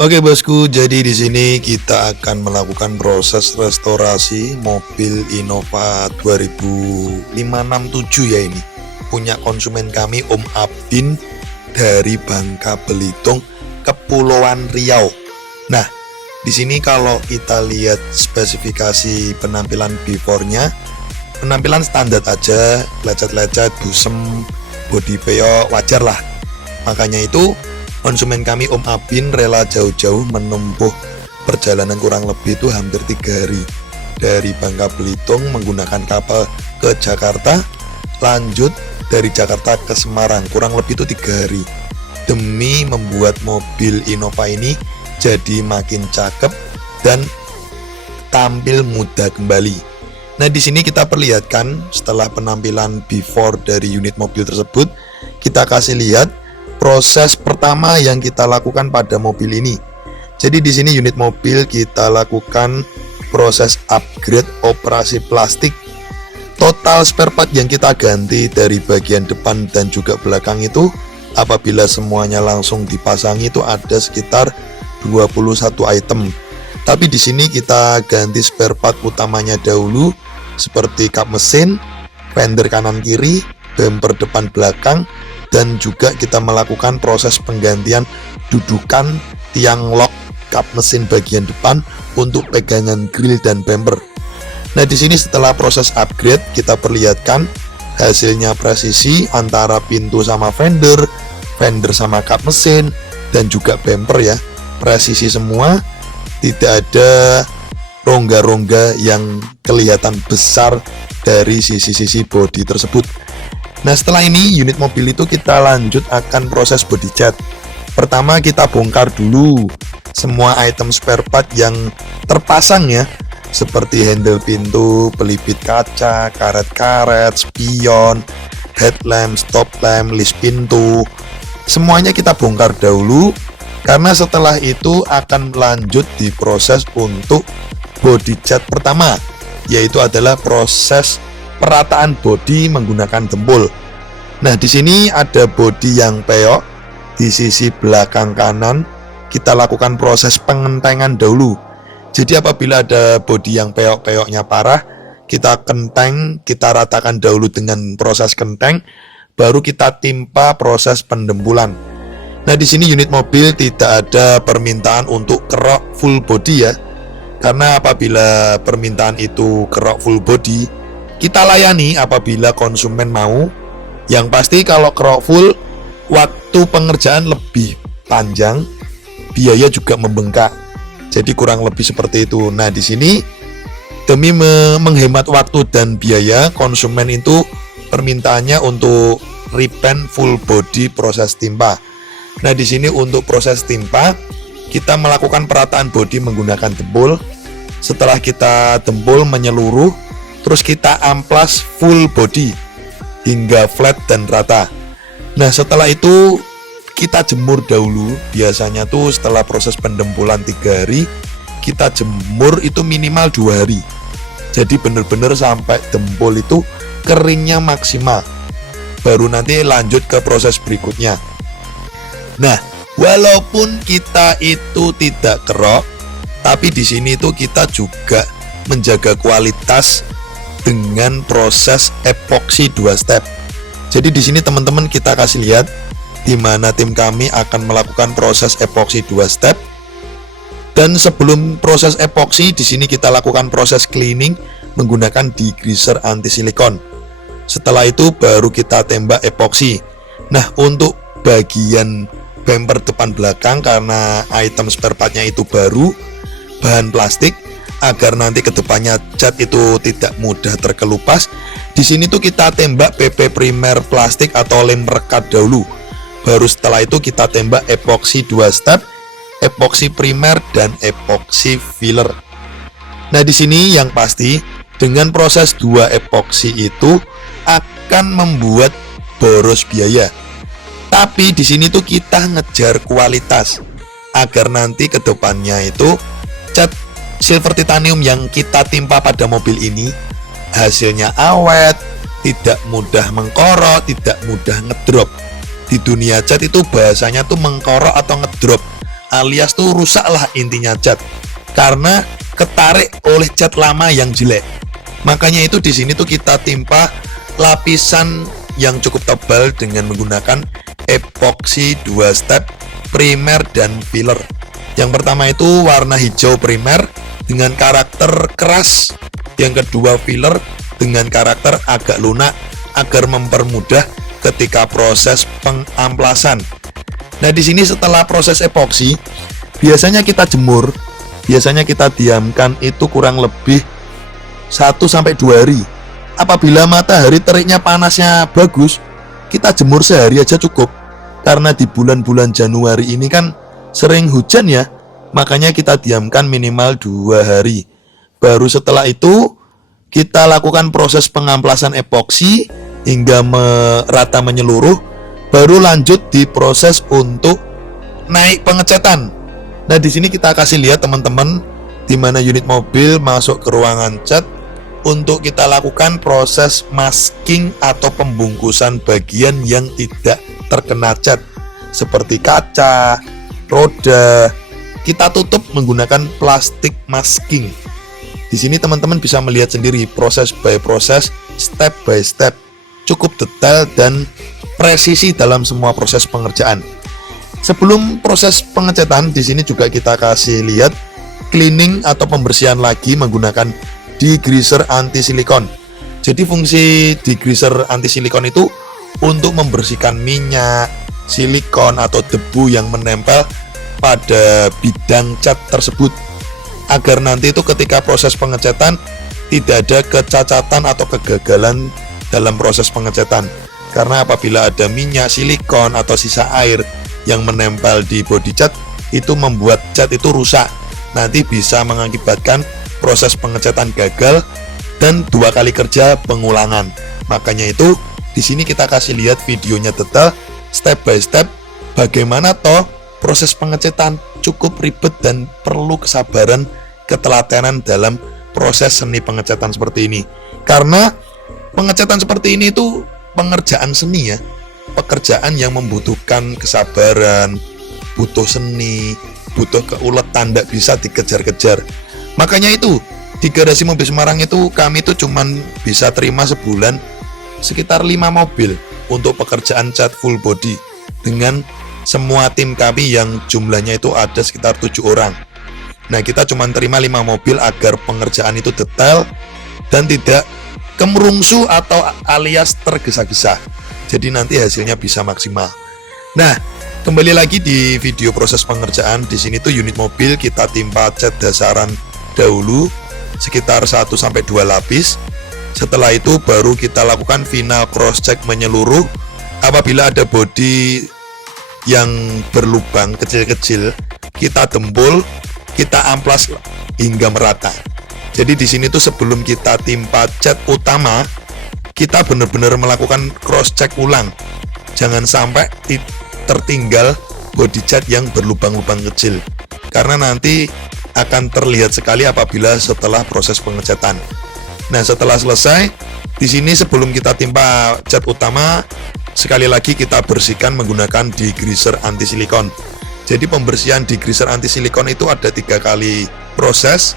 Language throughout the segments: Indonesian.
Oke bosku, jadi di sini kita akan melakukan proses restorasi mobil Innova 2567 ya ini. Punya konsumen kami Om Abdin dari Bangka Belitung, Kepulauan Riau. Nah, di sini kalau kita lihat spesifikasi penampilan before-nya, penampilan standar aja, lecet-lecet, busem, body peyok, wajar lah. Makanya itu konsumen kami Om Abin rela jauh-jauh menempuh perjalanan kurang lebih itu hampir 3 hari dari Bangka Belitung menggunakan kapal ke Jakarta, lanjut dari Jakarta ke Semarang kurang lebih itu 3 hari demi membuat mobil Innova ini jadi makin cakep dan tampil muda kembali. Nah, di sini kita perlihatkan setelah penampilan before dari unit mobil tersebut, kita kasih lihat proses pertama yang kita lakukan pada mobil ini. Jadi di sini unit mobil kita lakukan proses upgrade operasi plastik. Total spare part yang kita ganti dari bagian depan dan juga belakang itu, apabila semuanya langsung dipasangi itu ada sekitar 21 item. Tapi di sini kita ganti spare part utamanya dahulu seperti kap mesin, fender kanan kiri, bumper depan belakang, dan juga kita melakukan proses penggantian dudukan tiang lock kap mesin bagian depan untuk pegangan grill dan bumper. Nah, di sini setelah proses upgrade kita perlihatkan hasilnya presisi antara pintu sama fender, fender sama kap mesin, dan juga bumper ya. Presisi semua, tidak ada rongga-rongga yang kelihatan besar dari sisi-sisi bodi tersebut. Nah, setelah ini unit mobil itu kita lanjut akan proses body cat. Pertama kita bongkar dulu semua item spare part yang terpasang ya, seperti handle pintu, pelipit kaca, karet-karet, spion, headlamp, stop lamp, list pintu. Semuanya kita bongkar dahulu karena setelah itu akan lanjut di proses untuk body cat pertama, yaitu adalah proses perataan bodi menggunakan dempul. Nah, di sini ada bodi yang peyok di sisi belakang kanan. Kita lakukan proses pengentengan dahulu. Jadi apabila ada bodi yang peyok-peyoknya parah, kita kenteng, kita ratakan dahulu dengan proses kenteng, baru kita timpa proses pendempulan. Nah, di sini unit mobil tidak ada permintaan untuk kerok full body ya. Karena apabila permintaan itu kerok full body, kita layani apabila konsumen mau. Yang pasti kalau kerok full, waktu pengerjaan lebih panjang, biaya juga membengkak. Jadi kurang lebih seperti itu. Nah, di sini demi menghemat waktu dan biaya, konsumen itu permintaannya untuk repaint full body proses timpa. Nah, di sini untuk proses timpa, kita melakukan perataan bodi menggunakan dempul. Setelah kita dempul menyeluruh, terus kita amplas full body hingga flat dan rata. Nah, setelah itu kita jemur dahulu. Biasanya tuh setelah proses pendempulan 3 hari, kita jemur itu minimal 2 hari. Jadi bener-bener sampai dempul itu keringnya maksimal, baru nanti lanjut ke proses berikutnya. Nah, walaupun kita itu tidak kerok, tapi di sini tuh kita juga menjaga kualitas dengan proses epoksi 2 step. Jadi di sini teman-teman kita kasih lihat di mana tim kami akan melakukan proses epoksi 2 step. Dan sebelum proses epoksi, di sini kita lakukan proses cleaning menggunakan degreaser anti silikon. Setelah itu baru kita tembak epoksi. Nah, untuk bagian bumper depan belakang, karena item spare partnya itu baru, bahan plastik, agar nanti kedepannya cat itu tidak mudah terkelupas, di sini tuh kita tembak PP primer plastik atau lem rekat dahulu. Baru setelah itu kita tembak epoksi 2 step, epoksi primer dan epoksi filler. Nah, di sini yang pasti dengan proses 2 epoksi itu akan membuat boros biaya. Tapi di sini tuh kita ngejar kualitas agar nanti kedepannya itu cat silver titanium yang kita timpa pada mobil ini hasilnya awet, tidak mudah mengkorot, tidak mudah ngedrop. Di dunia cat itu bahasanya tuh mengkorot atau ngedrop. alias tuh rusak lah intinya cat, karena ketarik oleh cat lama yang jelek. Makanya itu di sini tuh kita timpa lapisan yang cukup tebal dengan menggunakan epoxy 2 step, primer dan filler. Yang pertama itu warna hijau primer dengan karakter keras, yang kedua filler dengan karakter agak lunak agar mempermudah ketika proses pengamplasan. Nah, di sini setelah proses epoksi, biasanya kita jemur, biasanya kita diamkan itu kurang lebih 1-2 hari. Apabila matahari teriknya panasnya bagus, kita jemur sehari aja cukup. Karena di bulan-bulan Januari ini kan sering hujan ya, makanya kita diamkan minimal 2 hari. Baru setelah itu kita lakukan proses pengamplasan epoksi hingga merata menyeluruh, baru lanjut di proses untuk naik pengecatan. Nah, di sini kita kasih lihat teman-teman di mana unit mobil masuk ke ruangan cat untuk kita lakukan proses masking atau pembungkusan bagian yang tidak terkena cat seperti kaca, roda. Kita tutup menggunakan plastik masking. Di sini teman-teman bisa melihat sendiri proses by proses, step by step. Cukup detail dan presisi dalam semua proses pengerjaan. Sebelum proses pengecatan, di sini juga kita kasih lihat cleaning atau pembersihan lagi menggunakan degreaser anti silikon. Jadi fungsi degreaser anti silikon itu untuk membersihkan minyak, silikon atau debu yang menempel pada bidang cat tersebut, agar nanti itu ketika proses pengecatan tidak ada kecacatan atau kegagalan dalam proses pengecatan. Karena apabila ada minyak, silikon atau sisa air yang menempel di bodi cat, itu membuat cat itu rusak. Nanti bisa mengakibatkan proses pengecatan gagal dan 2 kali kerja pengulangan. Makanya itu di sini kita kasih lihat videonya detail step by step bagaimana toh proses pengecatan cukup ribet dan perlu kesabaran, ketelatenan dalam proses seni pengecatan seperti ini. Karena pengecatan seperti ini itu pengerjaan seni ya, pekerjaan yang membutuhkan kesabaran, butuh seni, butuh keuletan, tidak bisa dikejar-kejar. Makanya itu di garasi mobil Semarang itu kami itu cuman bisa terima sebulan sekitar 5 mobil untuk pekerjaan cat full body dengan semua tim kami yang jumlahnya itu ada sekitar 7 orang. Nah, kita cuman terima 5 mobil agar pengerjaan itu detail dan tidak kemerungsu atau alias tergesa-gesa. Jadi nanti hasilnya bisa maksimal. Nah, kembali lagi di video proses pengerjaan. Di sini tuh unit mobil kita timpa cat dasaran dahulu sekitar 1-2 lapis. Setelah itu baru kita lakukan final cross check menyeluruh. Apabila ada bodi yang berlubang kecil-kecil, kita dempul, kita amplas hingga merata. Jadi di sini tuh sebelum kita timpa cat utama, kita benar-benar melakukan cross check ulang. Jangan sampai tertinggal body cat yang berlubang-lubang kecil, karena nanti akan terlihat sekali apabila setelah proses pengecatan. Nah, setelah selesai, di sini sebelum kita timpa cat utama, sekali lagi kita bersihkan menggunakan degreaser anti silikon. Jadi pembersihan degreaser anti silikon itu ada 3 kali proses,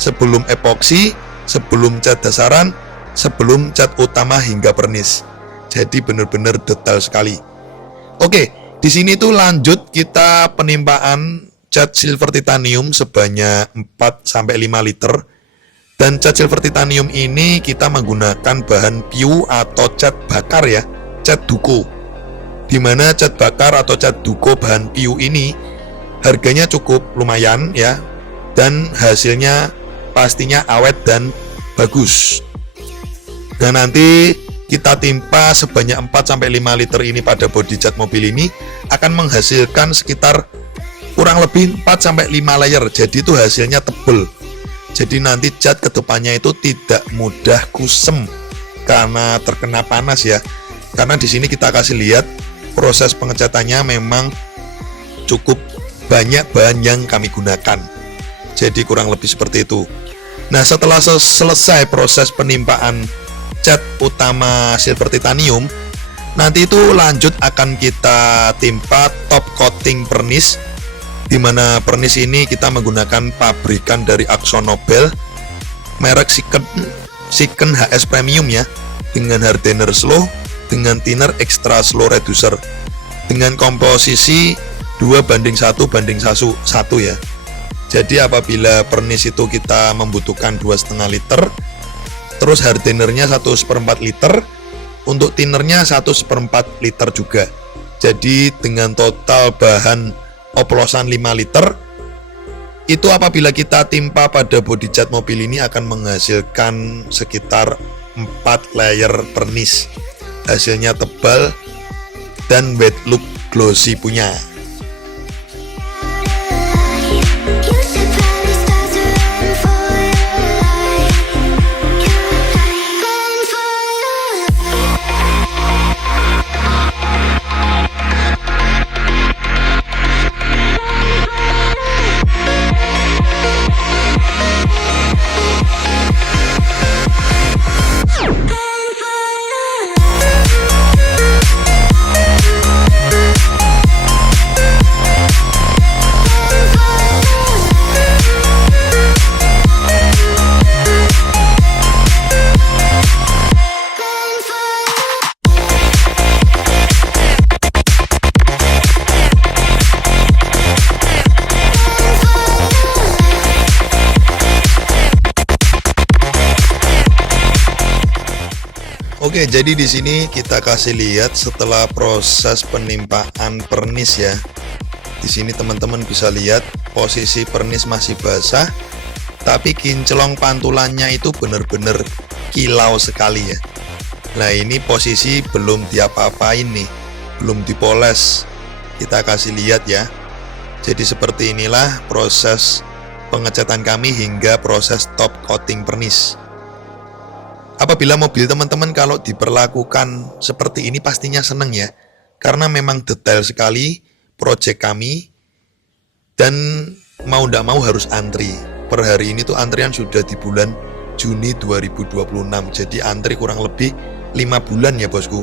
sebelum epoksi, sebelum cat dasaran, sebelum cat utama hingga pernis. Jadi benar-benar detail sekali. Oke, di sini tuh lanjut kita penimpaan cat silver titanium sebanyak 4-5 liter. Dan cat silver titanium ini kita menggunakan bahan PU atau cat bakar ya, cat duko. Dimana cat bakar atau cat duko bahan PU ini harganya cukup lumayan ya, dan hasilnya pastinya awet dan bagus. Dan nanti kita timpa sebanyak 4-5 liter ini pada bodi cat mobil ini akan menghasilkan sekitar kurang lebih 4-5 layer. Jadi itu hasilnya tebel. Jadi nanti cat kedepannya itu tidak mudah kusem karena terkena panas ya. Karena di sini kita kasih lihat proses pengecatannya memang cukup banyak bahan yang kami gunakan. Jadi kurang lebih seperti itu. Nah, setelah selesai proses penimpaan cat utama silver titanium, nanti itu lanjut akan kita timpa top coating pernis di mana pernis ini kita menggunakan pabrikan dari AkzoNobel, merek Siken HS Premium ya, dengan hardener slow, dengan thinner extra slow reducer, dengan komposisi 2:1:1 ya. Jadi apabila pernis itu kita membutuhkan 2,5 liter, terus hardenernya 1/4 liter, untuk thinnernya 1/4 liter juga. Jadi dengan total bahan oplosan 5 liter, itu apabila kita timpa pada body cat mobil ini akan menghasilkan sekitar 4 layer pernis. Hasilnya tebal dan wet look glossy punya. Oke, jadi di sini kita kasih lihat setelah proses penimpaan pernis ya. Di sini teman-teman bisa lihat posisi pernis masih basah, tapi kinclong pantulannya itu benar-benar kilau sekali ya. Nah, ini posisi belum diapa-apain nih, belum dipoles. Kita kasih lihat ya. Jadi seperti inilah proses pengecatan kami hingga proses top coating pernis. Apabila mobil teman-teman kalau diperlakukan seperti ini pastinya seneng ya, karena memang detail sekali project kami, dan mau tidak mau harus antri. Per hari ini tuh antrian sudah di bulan Juni 2026, jadi antri kurang lebih 5 bulan ya bosku.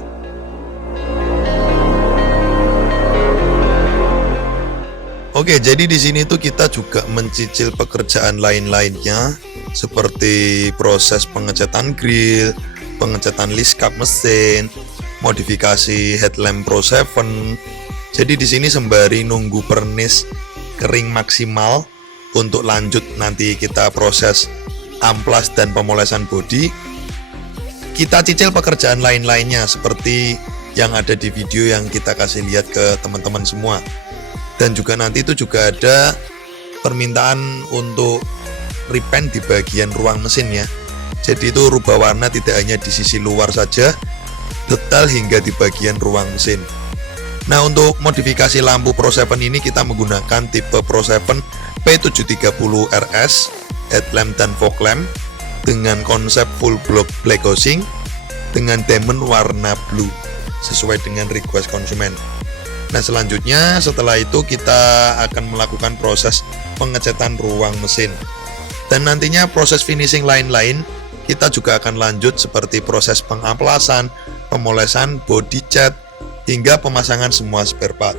Oke, jadi di sini tuh kita juga mencicil pekerjaan lain-lainnya seperti proses pengecatan grill, pengecatan list cap mesin, modifikasi headlamp Pro 7. Jadi di sini sembari nunggu pernis kering maksimal untuk lanjut nanti kita proses amplas dan pemolesan bodi, kita cicil pekerjaan lain-lainnya seperti yang ada di video yang kita kasih lihat ke teman-teman semua. Dan juga nanti itu juga ada permintaan untuk repaint di bagian ruang mesin ya. Jadi itu rubah warna tidak hanya di sisi luar saja, detail hingga di bagian ruang mesin. Nah, untuk modifikasi lampu Pro 7 ini kita menggunakan tipe Pro 7 P730 RS headlamp dan fog lamp dengan konsep full block black housing dengan diamond warna blue sesuai dengan request konsumen. Nah, selanjutnya setelah itu kita akan melakukan proses pengecatan ruang mesin. Dan nantinya proses finishing lain-lain kita juga akan lanjut seperti proses pengamplasan, pemolesan, body cat, hingga pemasangan semua spare part.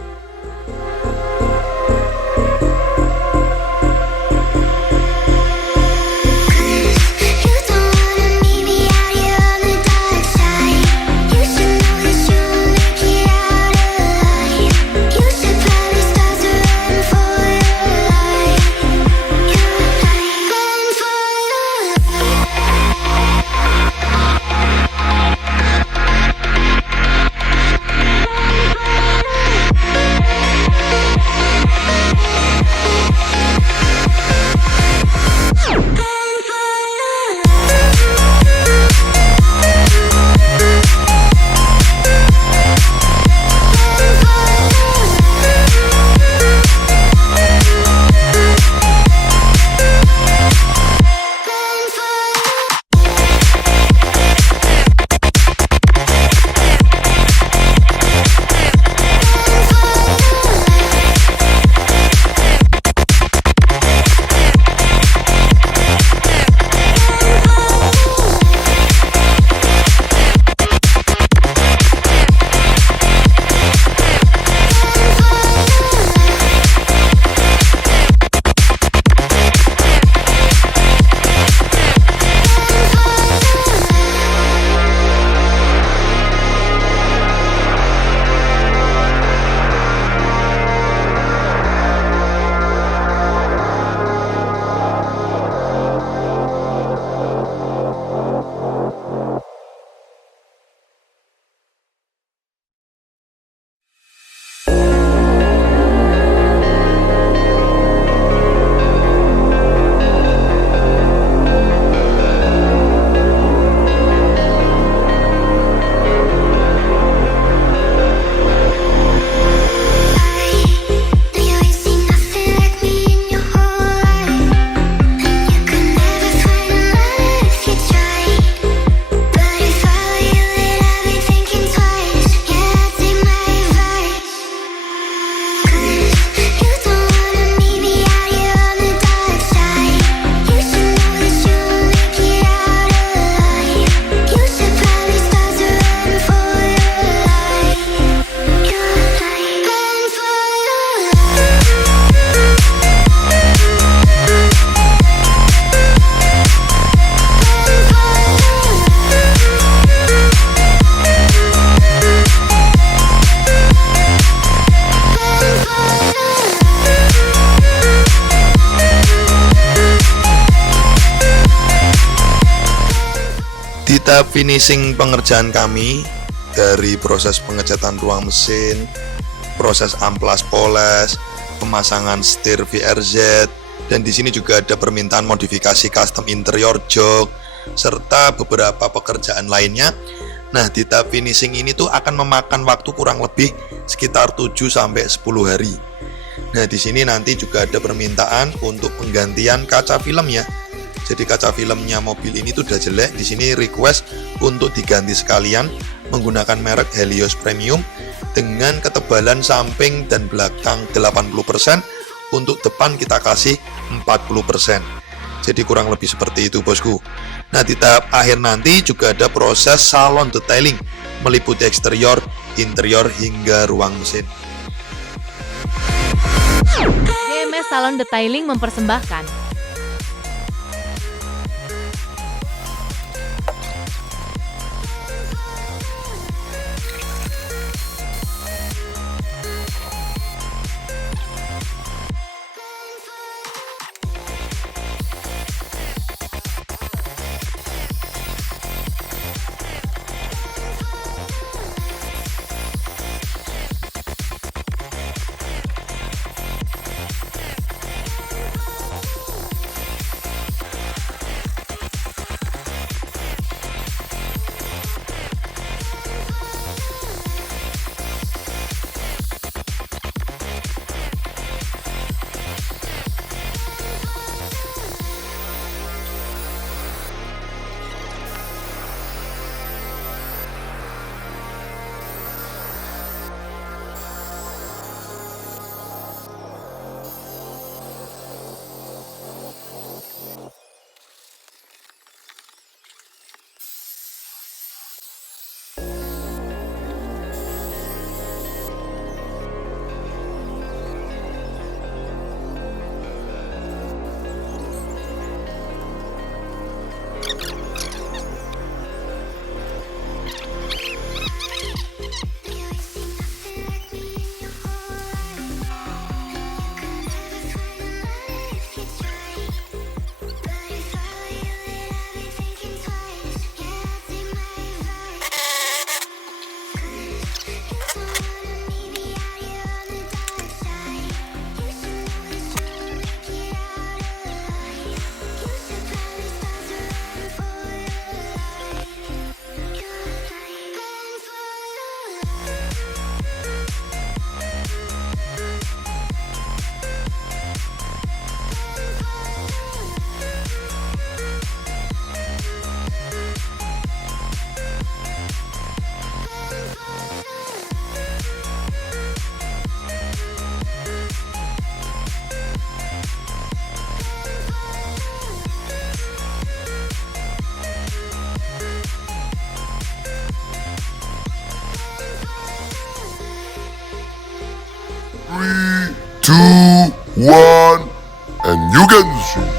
tahap finishing pengerjaan kami, dari proses pengecatan ruang mesin, proses amplas poles, pemasangan setir VRZ, dan di sini juga ada permintaan modifikasi custom interior jok, serta beberapa pekerjaan lainnya. Nah, di tahap finishing ini tuh akan memakan waktu kurang lebih sekitar 7 sampai 10 hari. Nah, di sini nanti juga ada permintaan untuk penggantian kaca film ya. Jadi kaca filmnya mobil ini tuh udah jelek, di sini request untuk diganti sekalian menggunakan merek Helios Premium dengan ketebalan samping dan belakang 80%, untuk depan kita kasih 40%. Jadi kurang lebih seperti itu bosku. Nah, di tahap akhir nanti juga ada proses salon detailing meliputi eksterior, interior hingga ruang mesin. DMS Salon Detailing mempersembahkan Three, two, one, and you can shoot.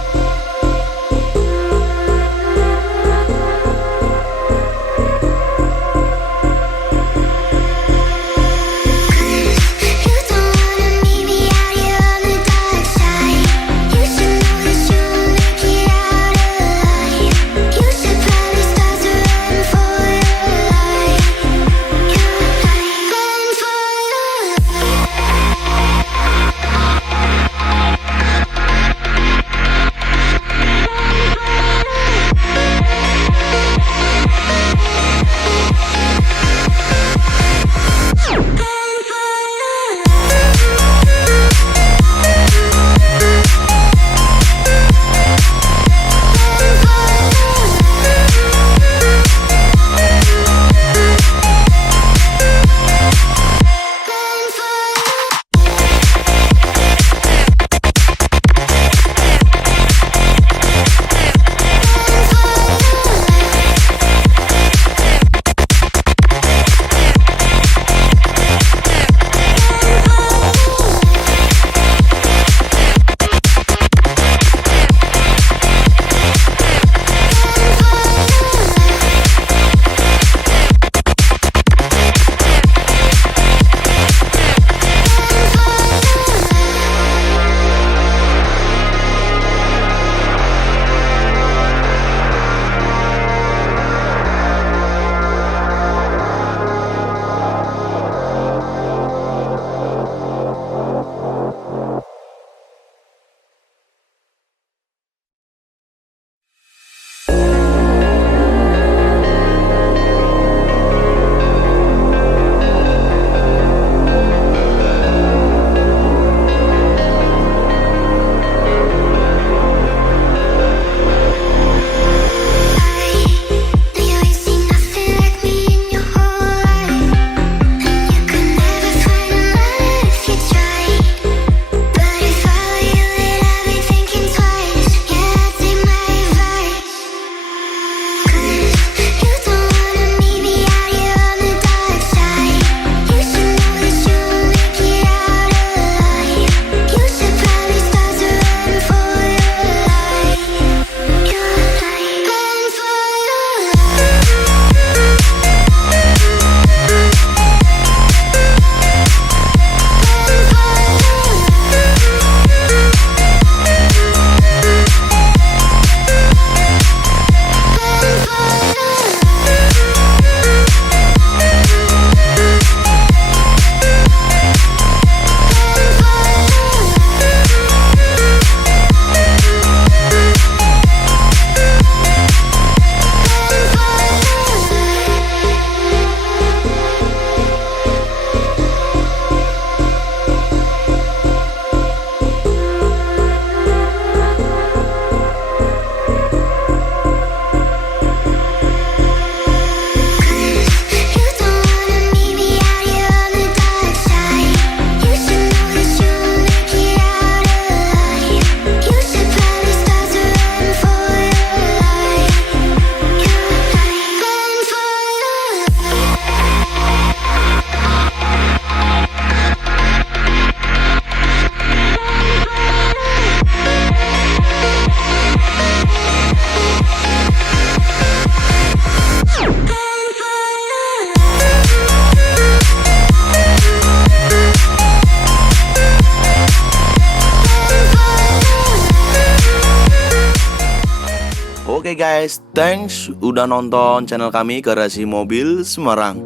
Oke guys, thanks udah nonton channel kami Garasi Mobil Semarang.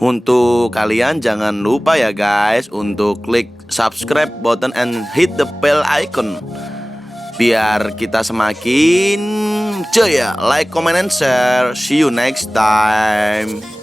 Untuk kalian jangan lupa ya guys untuk klik subscribe button and hit the bell icon biar kita semakin jaya. Like, comment, and share. See you next time.